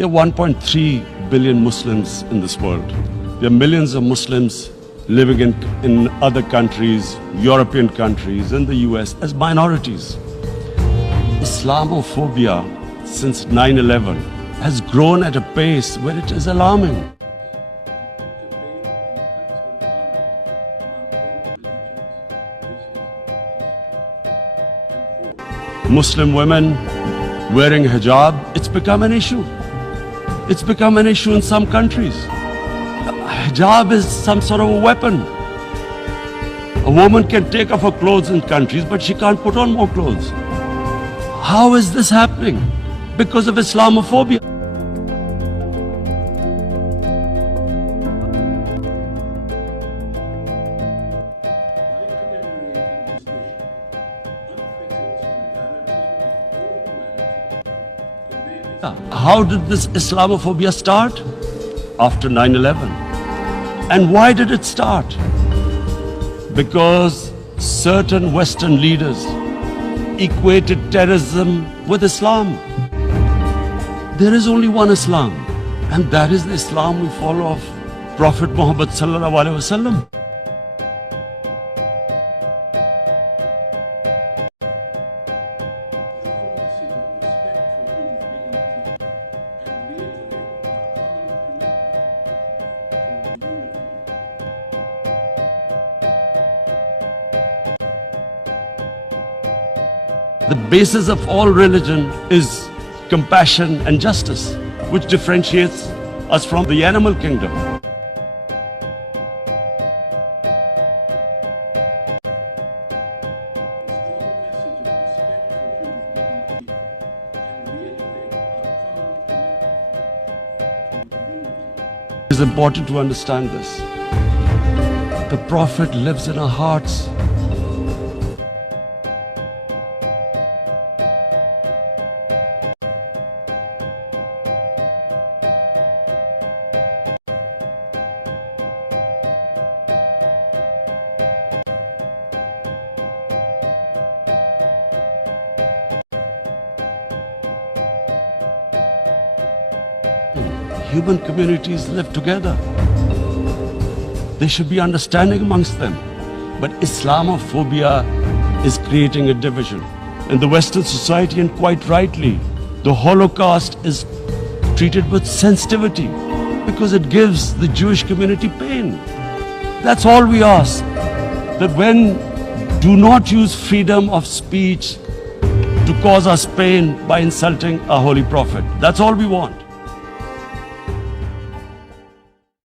There are 1.3 billion Muslims in this world. There are millions of Muslims living in other countries, European countries, and the US as minorities. Islamophobia since 9/11 has grown at a pace where it is alarming. Muslim women wearing hijab, it's become an issue. It's become an issue in some countries. Hijab is some sort of a weapon. A woman can take off her clothes in countries, but she can't put on more clothes. How is this happening? Because of Islamophobia. How did this Islamophobia start? After 9/11. And why did it start? Because certain Western leaders equated terrorism with Islam. There is only one Islam, and that is the Islam we follow of Prophet Muhammad sallallahu alaihi wasallam. The basis of all religion is compassion and justice, which differentiates us from the animal kingdom. It is important to understand this. The Prophet lives in our hearts. Human communities live together. There should be understanding amongst them. But Islamophobia is creating a division. In the Western society, and quite rightly, the Holocaust is treated with sensitivity because it gives the Jewish community pain. That's all we ask. That do not use freedom of speech to cause us pain by insulting a holy prophet. That's all we want.